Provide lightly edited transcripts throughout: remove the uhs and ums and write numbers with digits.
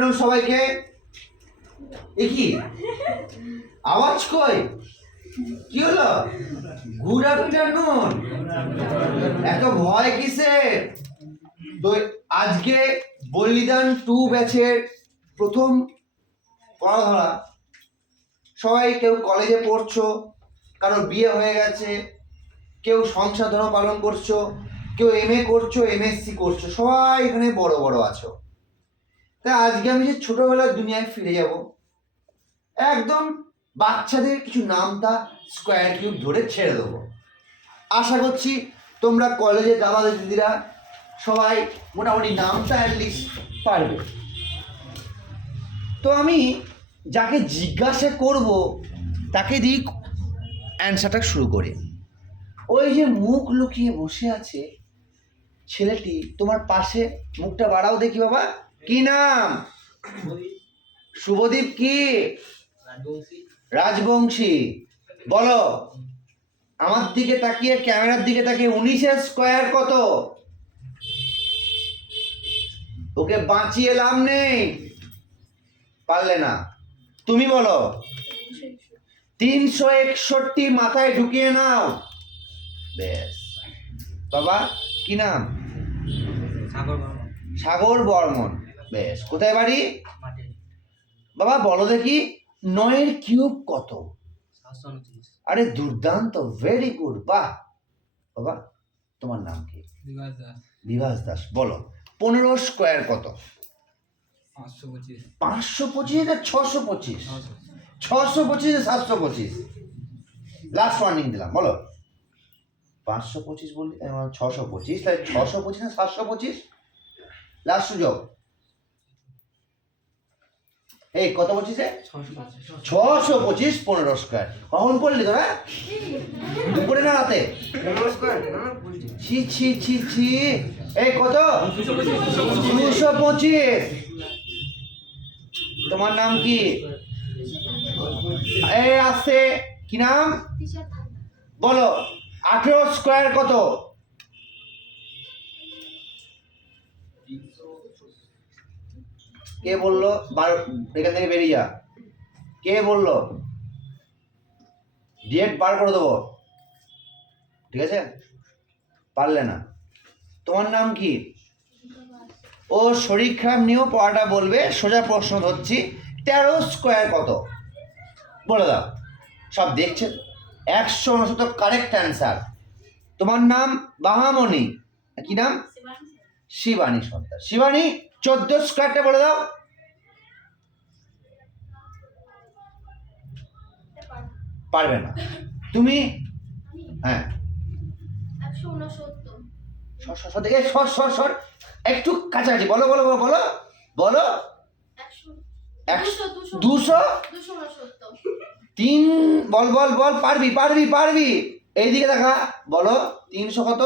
Afternoon সবাইকে। এ কি আওয়াজ কই? কি হলো? Good afternoon. এত ভয় কিসে? তো আজকে বলিদান 2 ব্যাচের প্রথম পড়াধরা। সবাই কেউ কলেজে পড়ছো, কারো বিয়ে হয়ে গেছে, কেউ সংসার ধর্ম পালন করছো, কেউ এমএ করছো, এমএসসি করছো, সবাই এখানে বড় বড় আছো। তা আজকে আমি যে ছোটবেলার দুনিয়ায় ফিরে যাব, একদম বাচ্চাদের কিছু নামতা স্কোয়ার কিউব ধরে ছেড়ে দেবো। আশা করছি তোমরা কলেজের দাদা দিদিরা সবাই মোটামুটি নামটা অ্যাটলিস্ট পারবে। তো আমি যাকে জিজ্ঞাসা করব তাকে দিই অ্যান্সারটা শুরু করে। ওই যে মুখ লুকিয়ে বসে আছে ছেলেটি তোমার পাশে, মুখটা বাড়াও দেখি বাবা। কি নাম? শুভদীপ। কি? রাজবংশী। বলো আমার দিকে তাকিয়ে, ক্যামেরার দিকে তাকিয়ে 19 স্কোয়ার কত? ওকে বাঁচিয়ে লাভ নেই, পারলে না। তুমি বলো। 361 মাথায় ঢুকিয়ে নাও। বেশ বাবা, কি নাম? সাগর বর্মন। বেশ, কোথায় বাড়ি? বাবা বলো দেখি 9 কিউব কত? আরে দুর্দান্ত, ভেরি গুড, বাহ। বাবা তোমার নাম কি? বিভাস দাস। বলো 15 স্কোয়ার কত? 525 না 625? 625 না 725? লাস্ট ওয়ার্নিং দিলাম, বলো। 525 বললি, 625, তাই 625 না 725? লাস্ট সুযোগ। এই কত বলছিস? 625 15 স্কোয়ার। কখন পড়লি তোরা? দুপুরে না রাতে? ছি ছি ছি ছি। এই কত? 225। তোমার নাম কি? এই আসছে, কি নাম? বলো 18 স্কোয়ার কত? কে বললো? এখান থেকে বেরিয়ে যা। কে বললো? ডিএড বার করে দেবো, ঠিক আছে? পারলে না। তোমার নাম কি? ও শরীর খারাপ নিয়েও পড়াটা বলবে। সোজা প্রশ্ন ধরছি, 13 স্কোয়ার কত? বলে দাও। সব দেখছে। 169 কারেক্ট অ্যান্সার। তোমার নাম বাহামণি। কি নাম? শিবানী সর্দার। শিবানী 14 স্কোয়ারটা বলে দাও। পারবে না। তুমি? হ্যাঁ, 169। একটু কাছাকাছি। বলো বলো বলো বলো বলো। 200। 3 বল বল বল, পারবি পারবি পারবি। এইদিকে দেখা, বলো 300 কত?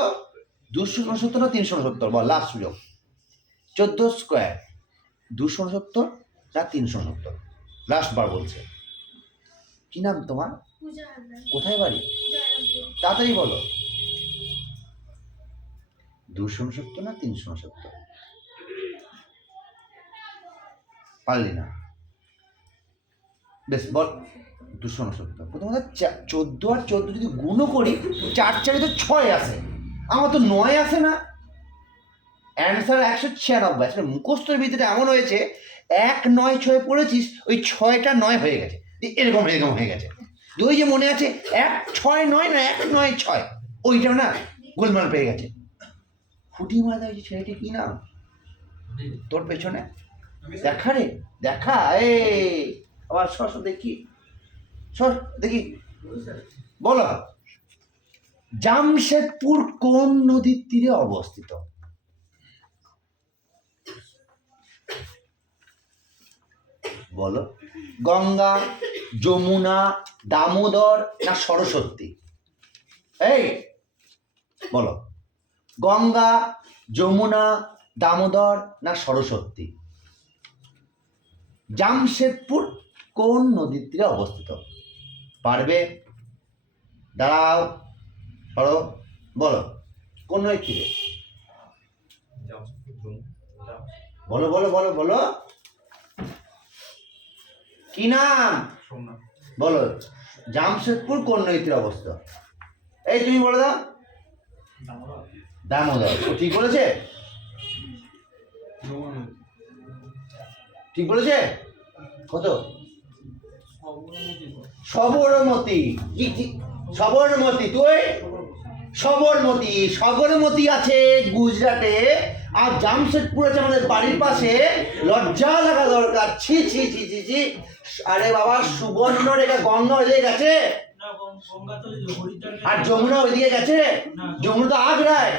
269 না 369? বল, লাস্ট সুযোগ। 14 স্কোয়ার 269 না 369? লাস্ট বার বলছে। কি নাম তোমার? কোথায় বাড়ি? তাড়াতাড়ি বলো। 269 না 369? পারলি না। বেশ, বল 269। প্রথমত 14 আর 14 যদি গুণও করি, 4 4 তো 6 আসে, আমার তো 9 আসে না। অ্যান্সার 196। আসলে মুখস্থের ভিতরে এমন হয়েছে, 1 9 6 পড়েছিস, ওই 6টা 9 হয়ে গেছে, এরকম এরকম হয়ে গেছে। ওই যে মনে আছে 1 6 9 না 1 9 6, ওইটা না গোলমাল পেয়ে গেছে। ফুটি মারা ওই ছেলেটি, কি নাম তোর পেছনে? দেখা রে, দেখা। এই আবার সর দেখি, সর দেখি। বলো জামশেদপুর কোন নদীর তীরে অবস্থিত? বলো গঙ্গা, যমুনা, দামোদর না সরস্বতী? এই বলো গঙ্গা, যমুনা, দামোদর না সরস্বতী? জামশেদপুর কোন নদীর তীরে অবস্থিত? পারবে? দাঁড়াও, পারো, বলো কোন নদীর তীরে? বলো বলো বলো বলো। কি নাম? বলো। জামশেদপুর কোন নদীর অবস্থা? এই তুমি বলে দাও। দামোদর। ও ঠিক বলেছে? ঠিক বলেছে? কত? সবরমতী। সবরমতী। তুই? সবরমতী। সবরমতী আছে গুজরাটে, আর জামশেদপুর আছে আমাদের বাড়ির পাশে। লজ্জা লাগা দরকার। ছি ছি ছি ছি ছি। আরে বাবা, সুবর্ণ রেখা গঙ্গা ওইদিকে গেছে, আর যমুনা ওইদিকে গেছে। যমুনা তো আগ্রায়।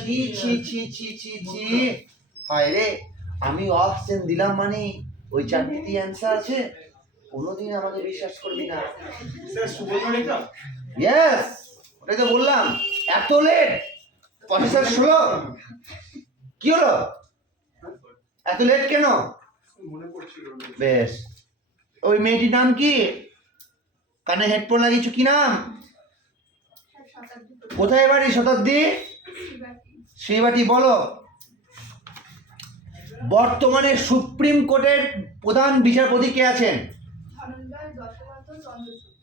ছি ছি ছি ছি ছি ছি। হায় রে, আমি অপশন দিলাম মানে ওই চারটি অ্যান্সার আছে। কোনোদিন আমাকে বিশ্বাস করবি না। ইয়েস, ওটাই তো বললাম। এত লেট? Processor slow? কি হলো? এত লেট কেন? বেশ। ওই মেয়েটির নাম কি? কানে হেডফোন লাগিয়েছো, কি নাম? কোথায় বাড়ি? শতাব্দী? শ্রীবাটি। বলো। বর্তমানে সুপ্রিম কোর্টের প্রধান বিচারপতি কে আছেন?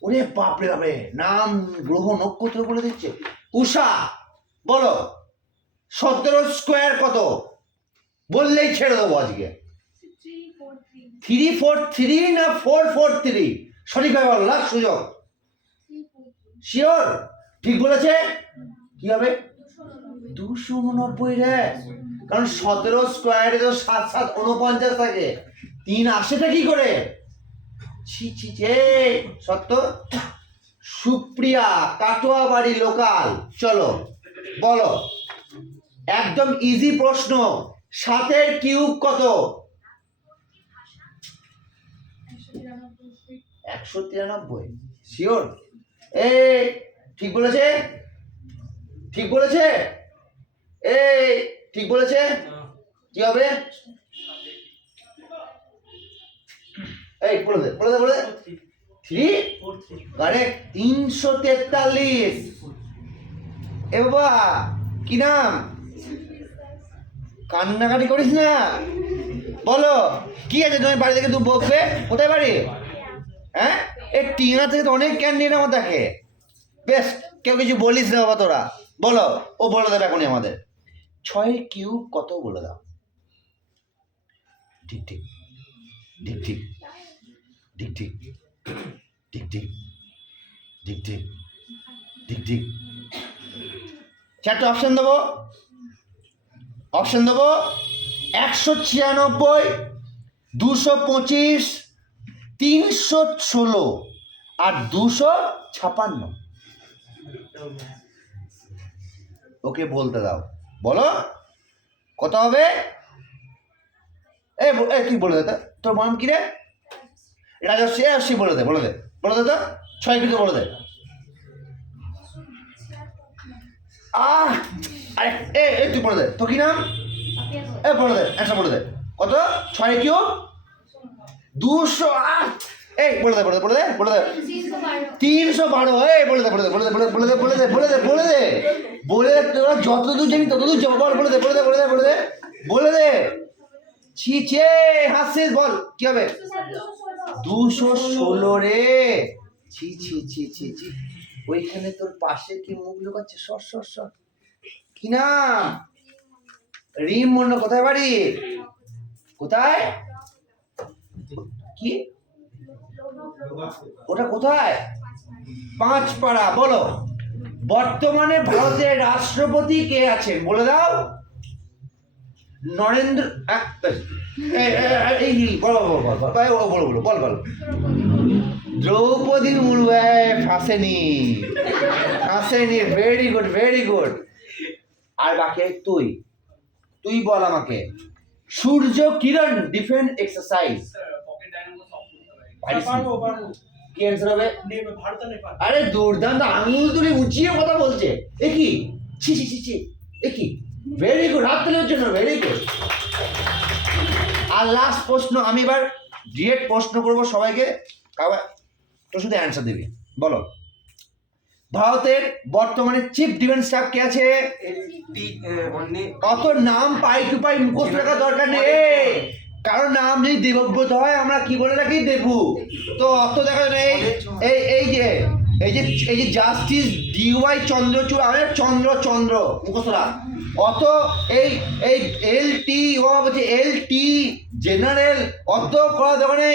ওরে বাপরে বাপরে, নাম গ্রহ নক্ষত্র বলে দিচ্ছে। উষা। বলো। 17 স্কোয়ার কত? বললেই ছেড়ে দেবো আজকে। 343 না 443? সঠিকভাবে বলো, লাস্ট সুযোগ। শিওর? ঠিক বলেছে? কি হবে? 289 রে। কারণ 17 স্কোয়ারে তো 7 7 49 থাকে। 3 আসেটা কি করে? ছি ছি ছি। সত্য। সুপ্রিয়া, কাটোয়া বাড়ি, লোকাল। চলো বলো। একদম ইজি প্রশ্ন। 7 কিউব কত? 193। শিওর? এই ঠিক বলেছে? ঠিক বলেছে? এই ঠিক বলেছে? কি হবে? এই বলে দে, বলে দে, বলে দে। 3 কারেক্ট। 343। এ বাবা, কি নাম? কান্নাকাটি করিস না। বলো কি আছে তুমি বাড়ি থেকে? তুমি বকবে। কোথায় বাড়ি? হ্যাঁ, এই টিনা থেকে তো অনেক ক্যান্ডিডেট আমার দেখে। বেশ, কেউ কিছু বলিস না বাবা তোরা। বলো। ও বলে দেবে এখনই আমাদের। 6 কিউব কত বলে দাও। ঠিক ঠিক ঠিক ঠিক ঠিক ঠিক ঠিক ঠিক ঠিক ঠিক ঠিক ঠিক। 4টে অপশন দেবো। অপশন দেবো 196, 225, 316 আর 256। ওকে বলতে দাও। বলো কত হবে? এই তুই বলে দে তো। তোর নাম কি রে? রাজশ্রী। রাজশ্রী বলে দে, বলে দে, বলে দে তো। 6 কিন্তু বলে দে। আরে এ তুই বলে দে তো, কি নাম? বলে দে, অ্যান্সার বলে দে। কত? 6 কিউব 208। এই বলে দে, বলে দে, বলে দে, বলে দে। 312। এই বলে দে, বলে দে, বলে দে, বলে দে, বলে দে, বলে দে, বলে দে, বলে দে। তোরা যতদূর জানি ততদূর যাবো। বল, বলে দে, বলে দে, বলে দে, বলে দে, বলে দে। ছি ছে, হাসিস। বল কি হবে? 216 রে। ছি ছি ছি ছি ছি। ওইখানে তোর পাশে কি মুখ লুকাচ্ছে? সর সর সর। কি নাম? রিম মন্ডল। কোথায় বাড়ি? কোথায়? কি? ওটা কোথায়? 5পাড়া। বলো। বর্তমানে ভারতের রাষ্ট্রপতি কে আছেন? বলে দাও। নরেন্দ্র। এই বলো বলো বলো বলো বলো বল বল। দ্রৌপদী মুর্মু। ফাঁসেনি, ফাঁসেনি। Very good, very good. আর বাকি তুই, তুই বল আমাকে। Surya Kiran defence exercise. কি অ্যান্সার হবে? আরে দুর্দান্ত, আঙুল তুলে উঁচিয়ে কথা বলছে। এ কি? ছি ছি ছি ছি। এ কি? Very good. হাত তুলে জন্য ভেরি গুড। আর লাস্ট প্রশ্ন, আমি এবার ডিরেক্ট প্রশ্ন করবো সবাইকে। তো শুধু অ্যান্সার দিবি। বলো। ভারতের বর্তমানে চিফ ডিফেন্স স্টাফ কে আছে? অত নাম পাই টু পাই মুখস্থ রাখার দরকার নেই। কারণ নাম যদি দেবব্রত হয় আমরা কি বলে রাখি দেবু। তো অত দেখা নেই এই এই যে এই যে এই যে জাস্টিস ডিওয়াই চন্দ্রচূড় আমাদের চন্দ্র চন্দ্র মুখসরা অত এই এই এল টি ও বলছে এল টি জেনারেল অত করা দোকানে